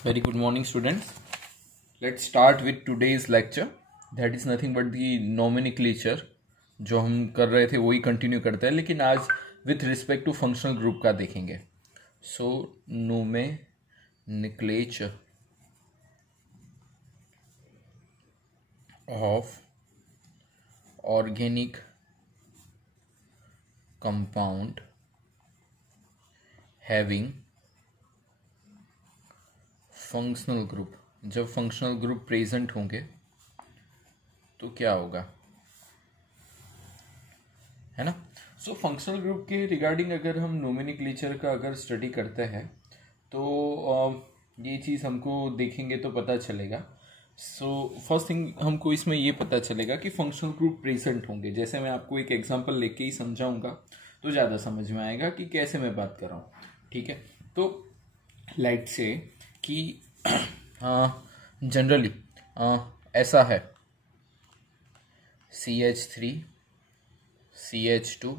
Very good morning, students. Let's start with today's lecture. That is nothing but the nomenclature जो हम कर रहे थे वही कंटिन्यू करते हैं, लेकिन आज with respect to functional group का देखेंगे. So nomenclature of organic compound having functional group. जब फंक्शनल ग्रुप प्रेजेंट होंगे तो क्या होगा, है ना. सो फंक्शनल ग्रुप के रिगार्डिंग अगर हम नोमेनक्लेचर का अगर स्टडी करते हैं तो ये चीज़ हमको देखेंगे तो पता चलेगा. सो फर्स्ट थिंग हमको इसमें ये पता चलेगा कि फंक्शनल ग्रुप प्रेजेंट होंगे. जैसे मैं आपको एक एग्जांपल लेके ही समझाऊंगा तो ज़्यादा समझ में आएगा कि कैसे मैं बात कर रहा हूँ. ठीक है, तो लाइट से कि जनरली ऐसा है CH3 CH2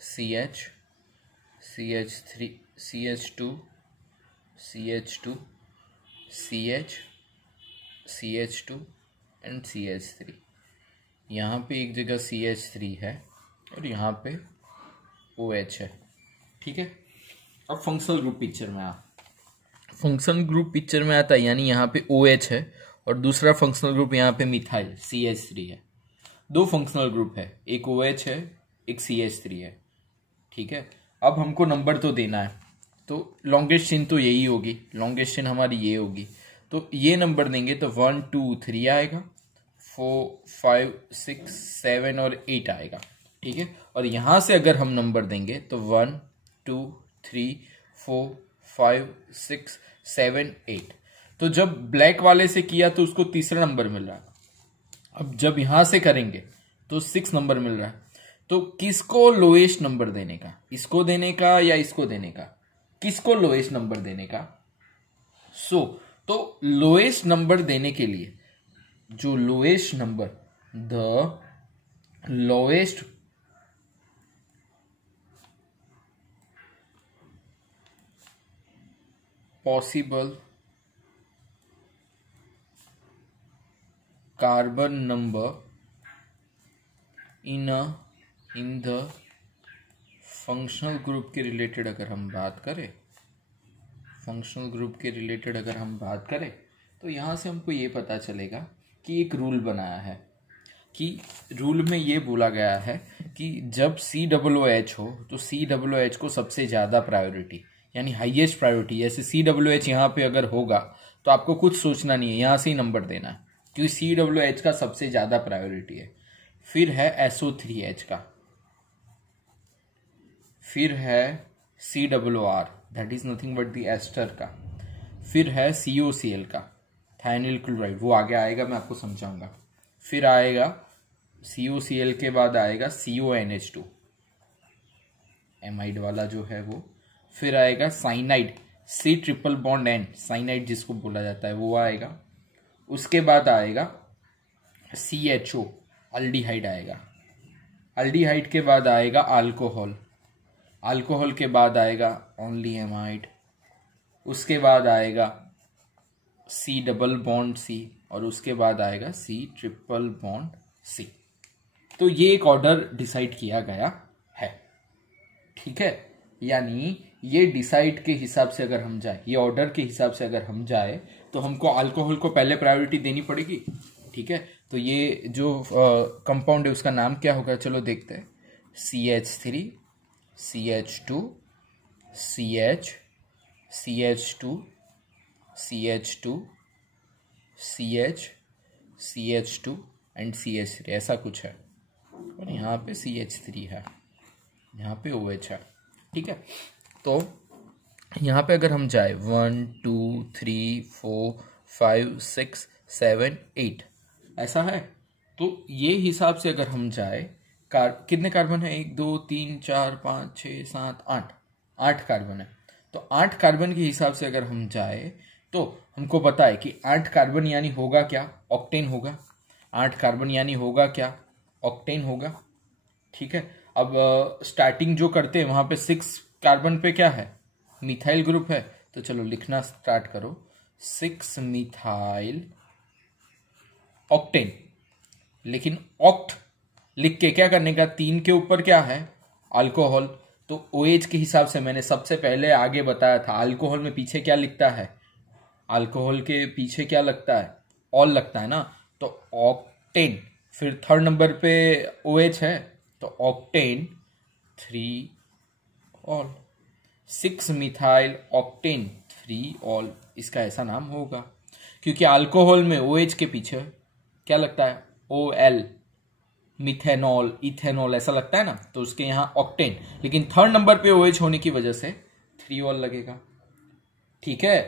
CH CH3 CH2 CH2 CH CH2 and CH3. यहाँ पे एक जगह CH3 है और यहाँ पे OH है. ठीक है, अब फंक्शनल ग्रुप पिक्चर में फंक्शनल ग्रुप पिक्चर में आता है, यानी यहाँ पे OH है और दूसरा फंक्शनल ग्रुप यहाँ पे मिथाइल CH3 है. दो फंक्शनल ग्रुप है, एक OH है एक CH3 है. ठीक है, अब हमको नंबर तो देना है तो लॉन्गेस्ट चेन तो यही होगी, लॉन्गेस्ट चेन हमारी ये होगी. तो ये नंबर देंगे तो 1 2 3 आएगा, 4 5 6 7 और 8 आएगा. ठीक है, और यहाँ से अगर हम नंबर देंगे तो 1 2 3 4 5 6 7 8. तो जब ब्लैक वाले से किया तो उसको तीसरा नंबर मिल रहा है. अब जब यहां से करेंगे तो 6 नंबर मिल रहा है. तो किसको लोएस्ट नंबर देने का, इसको देने का या इसको देने का, किसको लोएस्ट नंबर देने का. तो लोएस्ट नंबर देने के लिए जो lowest number, the lowest possible carbon number in the functional group के रिलेटेड अगर हम बात करें, फंक्शनल ग्रुप के रिलेटेड अगर हम बात करें तो यहाँ से हमको ये पता चलेगा कि एक रूल बनाया है कि रूल में ये बोला गया है कि जब COOH हो तो COOH को सबसे ज़्यादा प्रायोरिटी यानी हाईएस्ट प्रायोरिटी, जैसे COOH यहाँ पे अगर होगा तो आपको कुछ सोचना नहीं है, यहाँ से ही नंबर देना है क्योंकि COOH का सबसे ज़्यादा प्रायोरिटी है. फिर है SO3H का, फिर है COR that is nothing but the ester का, फिर है COCl का थायनिल क्लोराइड, वो आगे आएगा मैं आपको समझाऊंगा. फिर आएगा COCl के बाद आएगा CONH2 एमाइड वाला जो है वो. फिर आएगा साइनाइड C≡N साइनाइड जिसको बोला जाता है वो आएगा. उसके बाद आएगा CHO अल्डिहाइड आएगा. अल्डिहाइड के बाद आएगा अल्कोहल, अल्कोहल के बाद आएगा ओनली एमाइड. उसके बाद आएगा C≡C और उसके बाद आएगा C≡C. तो ये एक ऑर्डर डिसाइड किया गया है. ठीक है, यानी ये डिसाइड के हिसाब से अगर हम जाए, ये ऑर्डर के हिसाब से अगर हम जाए तो हमको अल्कोहल को पहले प्रायोरिटी देनी पड़ेगी. ठीक है, तो ये जो कंपाउंड है उसका नाम क्या होगा, चलो देखते हैं. CH3 CH2 CH CH2 CH2 CH CH2 and CH3 ऐसा कुछ है. और यहाँ पे CH3 है, यहाँ पे OH है. ठीक है, तो यहाँ पे अगर हम जाए 1 2 3 4 5 6 7 8 ऐसा है. तो ये हिसाब से अगर हम जाए, कितने कार्बन है, 1 2 3 4 5 6 7 8 कार्बन है. तो 8 कार्बन के हिसाब से अगर हम जाए तो हमको पता है कि 8 कार्बन यानी होगा क्या, ऑक्टेन होगा. 8 कार्बन यानी होगा क्या, ऑक्टेन होगा. ठीक है, अब स्टार्टिंग जो करते हैं वहां पे 6 कार्बन पे क्या है, मिथाइल ग्रुप है, तो चलो लिखना स्टार्ट करो। 6 मिथाइल ऑक्टेन। लेकिन ऑक्ट लिख के क्या करने का, 3 के ऊपर क्या है, अल्कोहल। तो OH के हिसाब से मैंने सबसे पहले आगे बताया था, अल्कोहल में पीछे क्या लिखता है, अल्कोहल के पीछे क्या लगता है, ऑल लगता है ना। तो ऑक्टेन, फिर थर्ड नंबर पे OH है तो octane 3 all. 6 methyl octane 3 all, इसका ऐसा नाम होगा क्योंकि अल्कोहल में OH के पीछे क्या लगता है, OL, मिथेनॉल, इथेनॉल ऐसा लगता है ना, तो उसके यहां ऑक्टेन। लेकिन थर्ड नंबर पे OH होने की वजह से 3 ऑल लगेगा। ठीक है,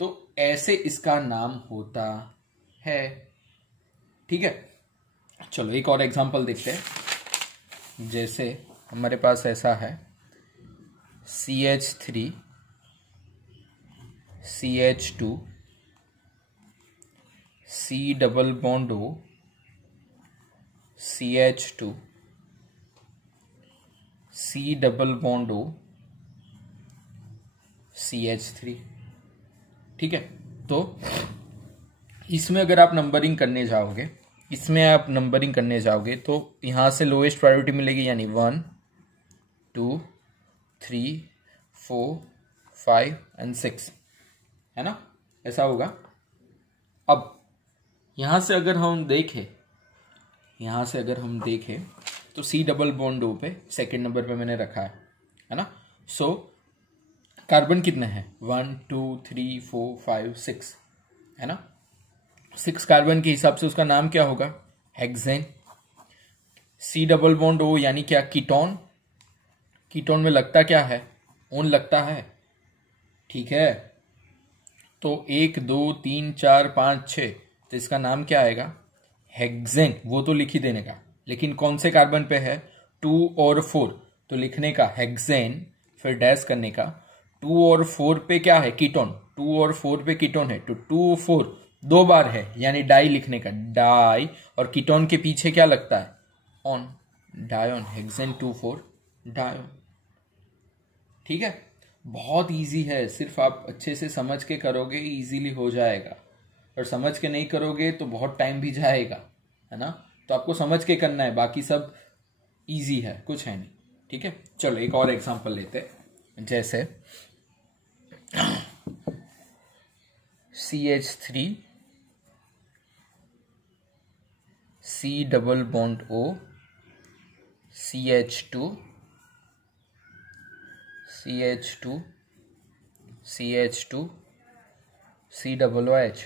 तो ऐसे इसका नाम होता है। ठीक है, चलो एक और एग्जांपल देखते हैं। जैसे हमारे पास ऐसा है CH3 CH2 C double bond O CH2 C double bond O CH3। ठीक है, तो इसमें अगर आप नंबरिंग करने जाओगे तो यहां से लोएस्ट प्रायोरिटी मिलेगी, यानी 1 2 3 4 5 एंड 6, है ना, ऐसा होगा। अब यहां से अगर हम देखें तो C डबल बॉन्ड O पे सेकेंड नंबर पे मैंने रखा है ना। सो कार्बन कितने हैं, 1 2 3 4 5 6, है ना। 6 कार्बन के हिसाब से उसका नाम क्या होगा, hexane. C double bond O यानी क्या, कीटोन। कीटोन में लगता क्या है, ओन लगता है। ठीक है, तो 1 2 3 4 5 6, तो इसका नाम क्या आएगा, हेक्सेन। वो तो लिख ही देने का, लेकिन कौन से कार्बन पे है, 2 और 4, तो लिखने का हेक्सेन, फिर डैश करने का। 2 और 4 पे क्या है, कीटोन, 2 और 4 पे कीटोन है, तो 2 4 2 बार है, यानी डाई लिखने का, डाई। और कीटोन के पीछे क्या लगता है, ऑन, डायोन, हेक्सेन 2 4 डायोन। ठीक है, बहुत इजी है, सिर्फ आप अच्छे से समझ के करोगे इजीली हो जाएगा, और समझ के नहीं करोगे तो बहुत टाइम भी जाएगा, है ना। तो आपको समझ के करना है, बाकी सब इजी है, कुछ है नहीं। ठीक है, चलो एक और एग्जांपल लेते हैं। जैसे CH3 C double bond O CH2 CH2 CH2 C double OH,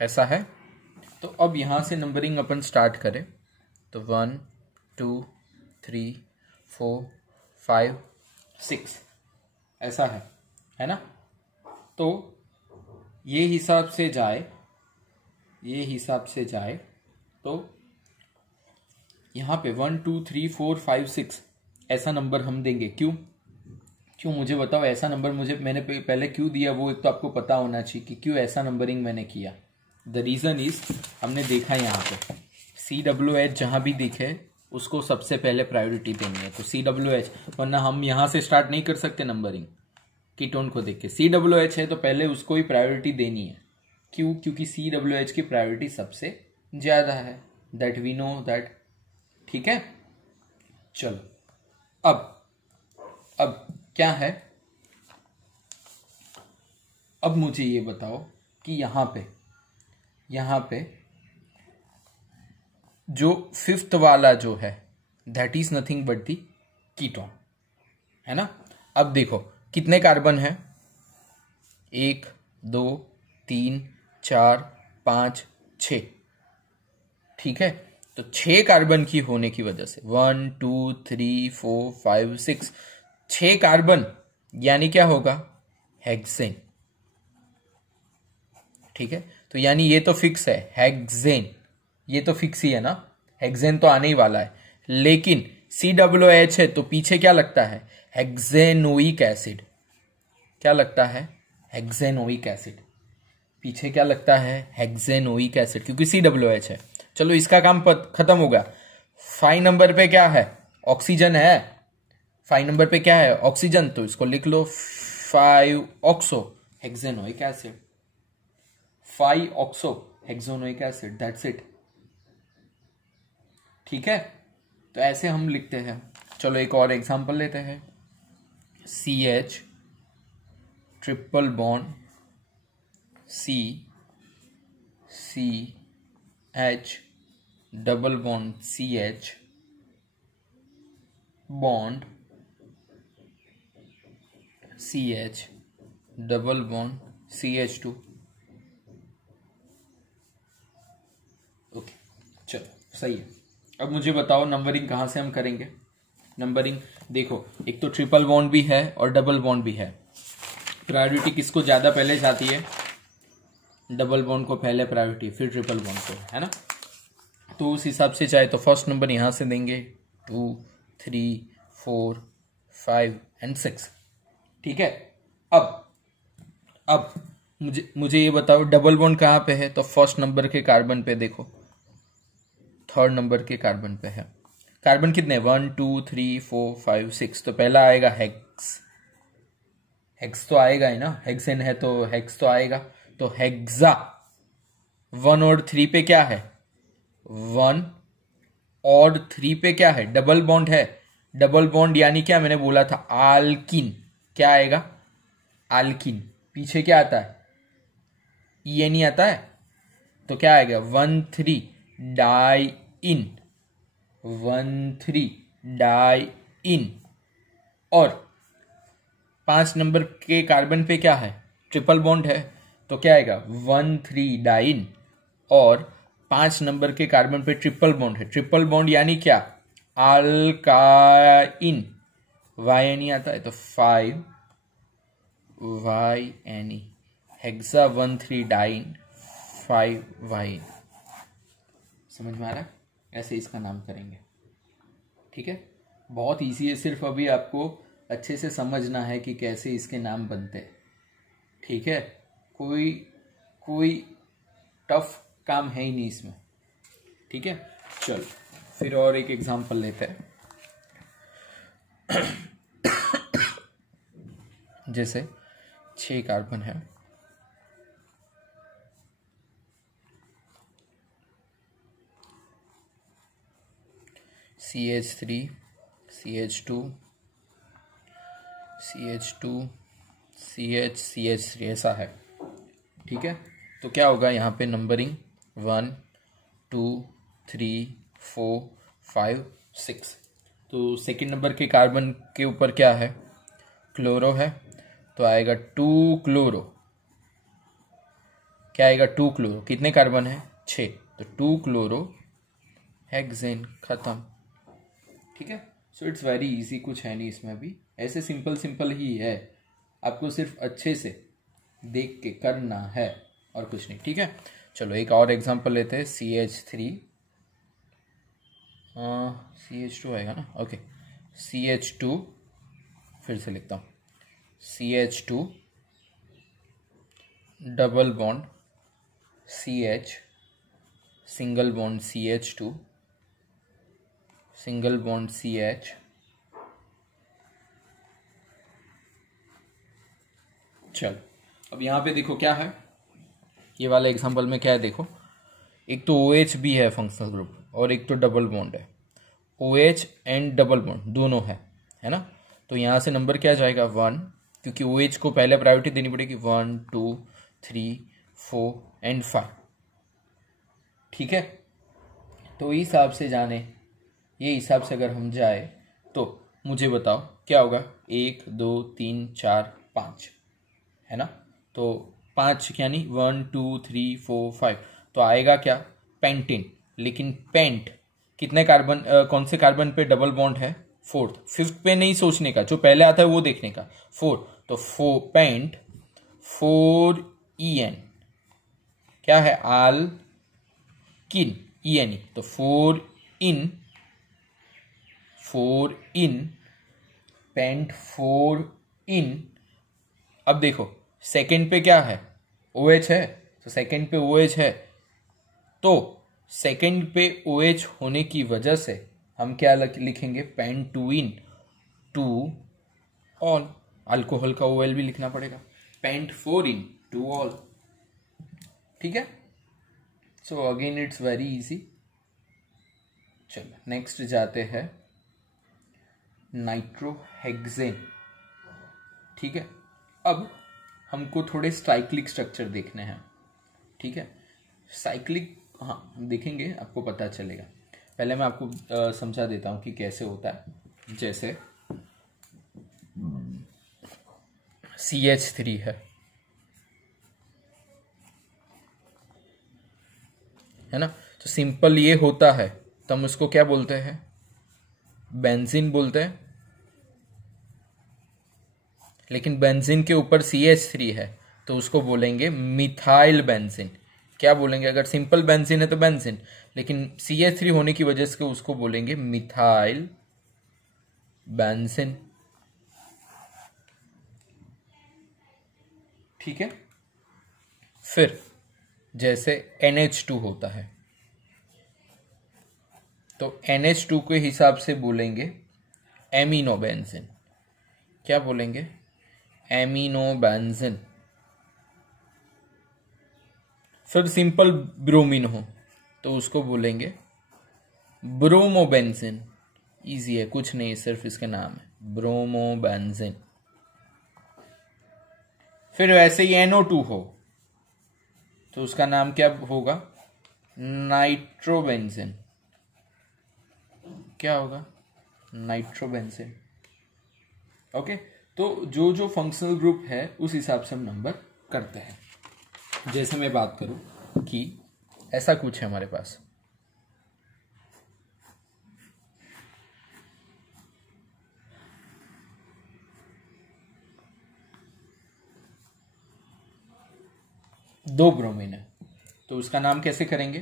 ऐसा है। तो अब यहां से नंबरिंग अपन स्टार्ट करें तो 1 2 3 4 5 6, ऐसा है ना। तो ये हिसाब से जाए तो यहां पे 1 2 3 4 5 6 ऐसा नंबर हम देंगे। क्यों मुझे बताओ, ऐसा नंबर मैंने पहले क्यों दिया, वो एक तो आपको पता होना चाहिए कि क्यों ऐसा नंबरिंग मैंने किया। द रीजन इज, हमने देखा यहाँ पे CWH जहां भी दिखे उसको सबसे पहले प्रायोरिटी देनी है, तो CWH, वरना हम यहां से स्टार्ट नहीं कर सकते नंबरिंग कीटोन को देख के। CWH है तो पहले उसको ही प्रायोरिटी देनी है। क्यों, क्योंकि CWH की प्रायोरिटी सबसे ज्यादा है, दैट वी नो दैट। ठीक है, चलो अब क्या है, अब मुझे ये बताओ कि यहां पे जो फिफ्थ वाला जो है that is nothing but the ketone, है ना। अब देखो कितने कार्बन है, 1 2 3 4 5 6। ठीक है, तो 6 कार्बन की होने की वजह से 1 2 3 4 5 6, 6 कार्बन यानी क्या होगा, हेक्सेन। ठीक है, तो यानी ये तो फिक्स है हेक्सेन, ये तो फिक्स ही है ना, हेक्सेन तो आने ही वाला है। लेकिन COOH है तो पीछे क्या लगता है, हेक्सेनोइक एसिड। क्या लगता है, हेक्सेनोइक एसिड। पीछे क्या लगता है, हेक्सेनोइक एसिड, क्योंकि COOH है। चलो इसका काम खत्म होगा। 5 नंबर पे क्या है, ऑक्सीजन है। 5 नंबर पे क्या है, ऑक्सीजन, तो इसको लिख लो 5 oxo. Hexanoic acid, 5 oxo hexanoic acid, that's it. ठीक है, तो ऐसे हम लिखते हैं। चलो एक और एग्जांपल लेते हैं। CH triple bond CH double bond CH bond CH double bond CH2। Okay, चलो सही है। अब मुझे बताओ नंबरिंग कहाँ से हम करेंगे। नंबरिंग देखो, एक तो ट्रिपल बॉन्ड भी है और डबल बॉन्ड भी है। प्रायोरिटी किसको ज्यादा पहले जाती है? डबल बॉन्ड को पहले प्रायोरिटी, फिर ट्रिपल बॉन्ड को, है ना। तो उस हिसाब से चाहे तो फर्स्ट नंबर यहां से देंगे 2, 3, 4, 5 एंड 6। ठीक है। अब मुझे ये बताओ डबल बॉन्ड कहाँ पे है? तो फर्स्ट नंबर के कार्बन पे देखो, थर्ड नंबर के कार्बन पे है। कार्बन कितने? 1, 2, 3, 4, 5, 6। तो पहला आएगा हेक्स, हेक्स तो आएगा ही ना, हेक्सेन है तो हेक्स तो आएगा। तो हेक्सा 1 और 3 पे क्या है? 1 और 3 पे क्या है? डबल बॉन्ड है। डबल बॉन्ड यानी क्या मैंने बोला था? आल्किन। क्या आएगा? आल्किन। पीछे क्या आता है? ई नहीं आता है, तो क्या आएगा? 1,3 डाइइन, 1,3 डाइइन। और 5 नंबर के कार्बन पे क्या है? ट्रिपल बॉन्ड है, तो क्या आएगा? 1,3 डाइइन। और 5 नंबर के कार्बन पे ट्रिपल बॉन्ड है। ट्रिपल बॉन्ड यानी क्या? अल्काइन। वाई नहीं आता है तो 5 Y N E, hexa 1,3 diene 5 Y. समझ में आ रहा है? ऐसे इसका नाम करेंगे। ठीक है, बहुत इजी है, सिर्फ अभी आपको अच्छे से समझना है कि कैसे इसके नाम बनते हैं। ठीक है, कोई टफ काम है ही नहीं इसमें। ठीक है, चलो फिर और एक एग्जांपल लेते हैं। जैसे 6 कार्बन है, CH3 CH2 CH2 CH3 ऐसा है। ठीक है, तो क्या होगा यहाँ पे नंबरिंग? 1, 2, 3, 4, 5, 6। तो सेकेंड नंबर के कार्बन के ऊपर क्या है? क्लोरो है, तो आएगा 2 क्लोरो। क्या आएगा? 2 क्लोरो। कितने कार्बन है? 6, तो 2 क्लोरो हेक्सेन। खत्म। ठीक है, सो इट्स वेरी इजी, कुछ है नहीं इसमें अभी, ऐसे सिंपल ही है। आपको सिर्फ अच्छे से देख के करना है और कुछ नहीं। ठीक है, चलो एक और एग्जांपल लेते हैं। CH3 CH2 आएगा ना। ओके, CH2 फिर से लिखता हूँ। CH2 double bond CH single bond CH2 single bond CH। चलो अब यहाँ पे देखो क्या है, ये वाले एग्जांपल में क्या है देखो। एक तो OH भी है फंक्शनल ग्रुप, और एक तो डबल बॉन्ड है। OH एंड डबल बॉन्ड दोनों है ना। तो यहाँ से नंबर क्या जाएगा? 1, क्योंकि OH को पहले प्रायोरिटी देनी पड़ेगी। 1, 2, 3, 4 एंड 5। ठीक है, तो इस हिसाब से ये हिसाब से अगर हम जाए तो मुझे बताओ क्या होगा? 1, 2, 3, 4, 5, है ना। तो 5 यानी 1, 2, 3, 4, 5, तो आएगा क्या? पेंटेन। लेकिन पेंट कितने कार्बन, कौन से कार्बन पे डबल बॉन्ड है? 4th। 5th पे नहीं सोचने का, जो पहले आता है वो देखने का। 4, तो पेंट 4En क्या है? आल्किन, ENE। तो 4 इन पेंट 4 इन। अब देखो सेकंड पे क्या है? OH है, तो सेकंड पे OH है, तो सेकंड पे OH होने की वजह से हम क्या लिखेंगे? पेंटूइन 2 ऑल। अल्कोहल का OL भी लिखना पड़ेगा। spent 4 in to all. ठीक है, so again it's very easy. चलो नेक्स्ट जाते हैं नाइट्रोहेक्सेन. ठीक है, अब हमको थोड़े साइक्लिक स्ट्रक्चर देखने हैं. ठीक है, साइक्लिक हाँ देखेंगे, आपको पता चलेगा. पहले मैं आपको समझा देता हूं कि कैसे होता है. जैसे CH3 है ना, तो सिंपल ये होता है तो हम उसको क्या बोलते हैं, बेंजीन बोलते हैं. लेकिन बेंजीन के ऊपर CH3 है तो उसको बोलेंगे मिथाइल बेंजीन. क्या बोलेंगे, अगर सिंपल बेंजीन है तो बेंजीन, लेकिन CH3 होने की वजह से उसको बोलेंगे मिथाइल बेंजीन. ठीक है, फिर जैसे NH2 होता है तो NH2 के हिसाब से बोलेंगे एमिनो बेंजीन. क्या बोलेंगे, एमिनो बेंजीन. फिर सिंपल ब्रोमीन हो तो उसको बोलेंगे ब्रोमोबेंजीन. इजी है, कुछ नहीं, सिर्फ इसके नाम है ब्रोमोबेंजीन. फिर वैसे ही NO2 हो तो उसका नाम क्या होगा, नाइट्रोबेंजीन. क्या होगा, नाइट्रोबेंजीन. ओके, तो जो जो फंक्शनल ग्रुप है उस हिसाब से हम नंबर करते हैं. जैसे मैं बात करूं कि ऐसा कुछ है हमारे पास, दो ब्रोमीन है तो उसका नाम कैसे करेंगे.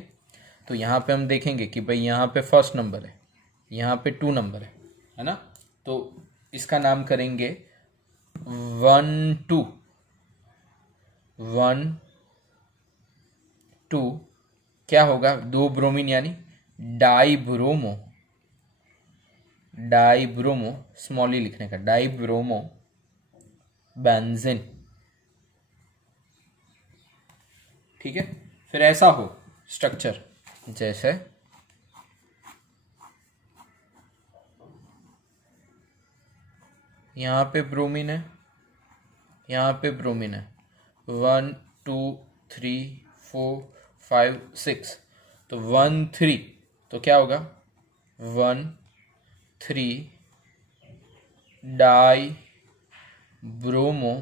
तो यहां पे हम देखेंगे कि भाई यहां पे फर्स्ट नंबर है, यहां पे 2 नंबर है ना, तो इसका नाम करेंगे 1 2 1 2. क्या होगा, 2 ब्रोमीन यानी डाइब्रोमो. डाइब्रोमो स्मॉल ई लिखने का, डाइब्रोमो बेंजीन. ठीक है, फिर ऐसा हो स्ट्रक्चर जैसे यहां पे ब्रोमीन है, यहां पे ब्रोमीन है, 1 2 3 4 5 6, तो 1 3, तो क्या होगा 1 3 die bromo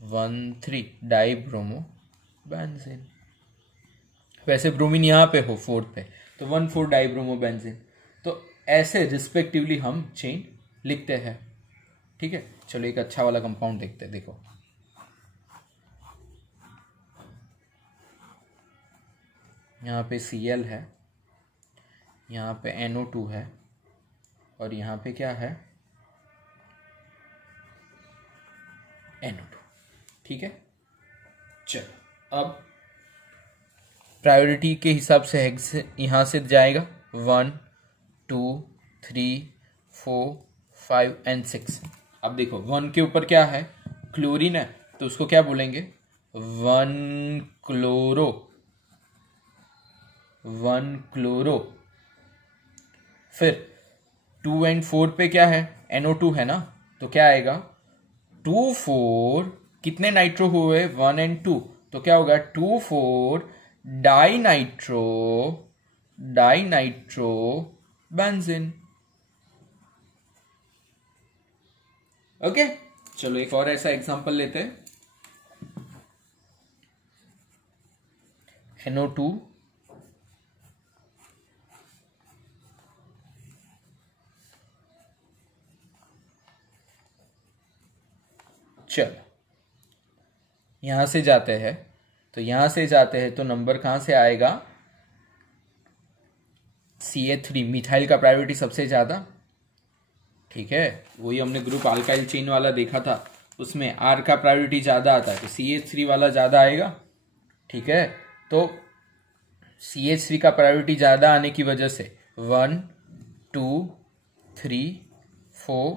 1 3 die bromo benzene. वैसे ब्रोमीन यहां पे हो 4 पे तो 1 4 डाई ब्रोमो बेंजीन. तो ऐसे रिस्पेक्टिवली हम चेन लिखते हैं. ठीक है, चलो एक अच्छा वाला कंपाउंड देखते हैं. देखो यहाँ पे Cl है, यहाँ पे NO2 है और यहाँ पे क्या है, NO2. ठीक है, चलो अब प्रायोरिटी के हिसाब से हेक्स यहाँ से जाएगा 1 2 3 4 5 एंड 6. अब देखो 1 के ऊपर क्या है, क्लोरीन है, तो उसको क्या बोलेंगे 1 क्लोरो 1 क्लोरो. फिर 2 एंड 4 पे क्या है, NO2 है ना, तो क्या आएगा 2 4, कितने नाइट्रो हुए 1 एंड 2, तो क्या होगा 2 4 डाई नाइट्रो बेंजीन. ओके, चलो एक और ऐसा एग्जांपल लेते हैं. NO2 चलो यहां से जाते हैं, तो यहां से जाते हैं तो नंबर कहां से आएगा, CH3 मिथाइल का प्रायोरिटी सबसे ज्यादा. ठीक है, वही हमने ग्रुप अल्काइल चेन वाला देखा था, उसमें R का प्रायोरिटी ज्यादा आता है तो CH3 वाला ज्यादा आएगा. ठीक है, तो CH3 का प्रायोरिटी ज्यादा आने की वजह से 1 2 3 4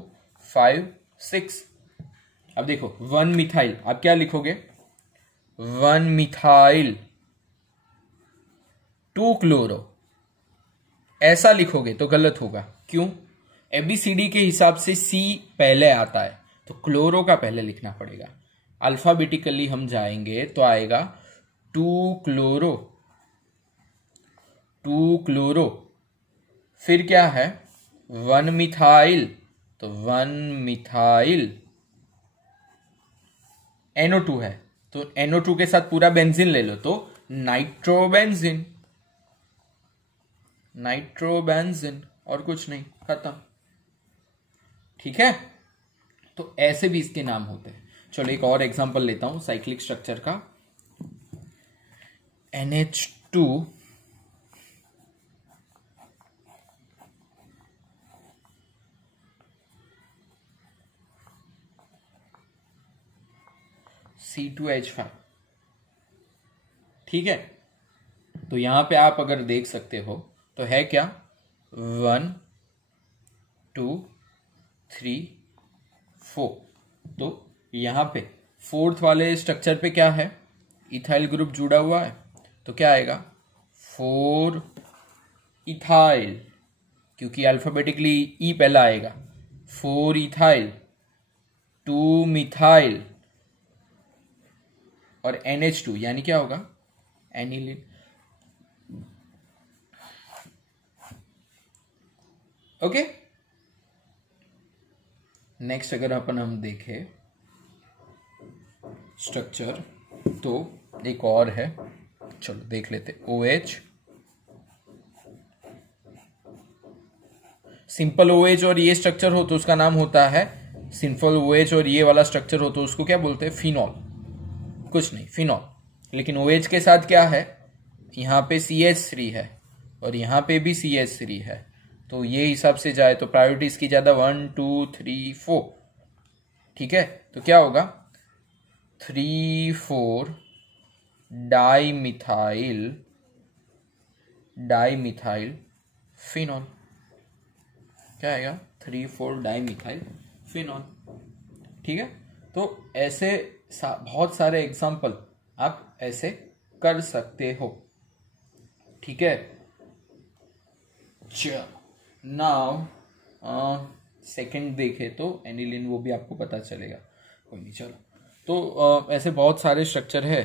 5 6, अब देखो 1 मिथाइल, आप क्या लिखोगे? 1 मिथाइल 2 क्लोरो, ऐसा लिखोगे तो गलत होगा। क्यों? एबीसीडी के हिसाब से सी पहले आता है, तो क्लोरो का पहले लिखना पड़ेगा। अल्फाबेटिकली हम जाएंगे तो आएगा 2 क्लोरो, 2 क्लोरो, फिर क्या है 1 मिथाइल, तो 1 मिथाइल NO2 है, तो NO2 के साथ पूरा बेंजीन ले लो तो नाइट्रोबेंजीन, नाइट्रोबेंजीन, और कुछ नहीं, खत्म। ठीक है, तो ऐसे भी इसके नाम होते हैं। चलो एक और एग्जांपल लेता हूं साइक्लिक स्ट्रक्चर का। NH2 C2H5, ठीक है। तो यहां पे आप अगर देख सकते हो तो है क्या 1 2 3 4, तो यहां पे फोर्थ वाले स्ट्रक्चर पे क्या है, इथाइल ग्रुप जुड़ा हुआ है, तो क्या आएगा 4 इथाइल, क्योंकि अल्फाबेटिकली ई पहला आएगा। 4 इथाइल 2 मिथाइल और NH2 यानी क्या होगा एनिलीन। ओके, नेक्स्ट अगर हम देखें स्ट्रक्चर तो एक और है, चलो देख लेते। OH, सिंपल OH और ये स्ट्रक्चर हो तो उसका नाम होता है सिंपल OH, और ये वाला स्ट्रक्चर हो तो उसको क्या बोलते हैं फिनॉल, कुछ नहीं फिनॉल। लेकिन OH के साथ क्या है, यहां पे CH3 है और यहां पे भी CH3 है, तो ये हिसाब से जाए तो प्रायोरिटी इसकी ज्यादा 1 2 3 4, ठीक है। तो क्या होगा 3 4 डाइमिथाइल, डाइमिथाइल फिनॉल, क्या आएगा 3 4 डाइमिथाइल फिनॉल, ठीक है। तो ऐसे बहुत सारे एग्जाम्पल आप ऐसे कर सकते हो, ठीक है। चलो नाउ सेकंड देखे तो एनिलीन, वो भी आपको पता चलेगा, कोई नहीं। चलो तो ऐसे बहुत सारे स्ट्रक्चर है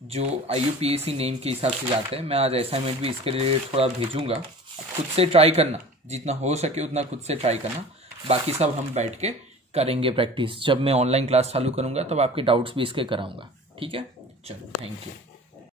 जो IUPAC नेम के हिसाब से जाते हैं। मैं आज असाइनमेंट भी इसके लिए थोड़ा भेजूंगा, आप खुद से ट्राई करना, जितना हो सके उतना खुद से ट्राई करना। बाकी सब हम बैठ के करेंगे प्रैक्टिस, जब मैं ऑनलाइन क्लास चालू करूंगा तब आपके डाउट्स भी इसके कराऊंगा, ठीक है। चलो थैंक यू।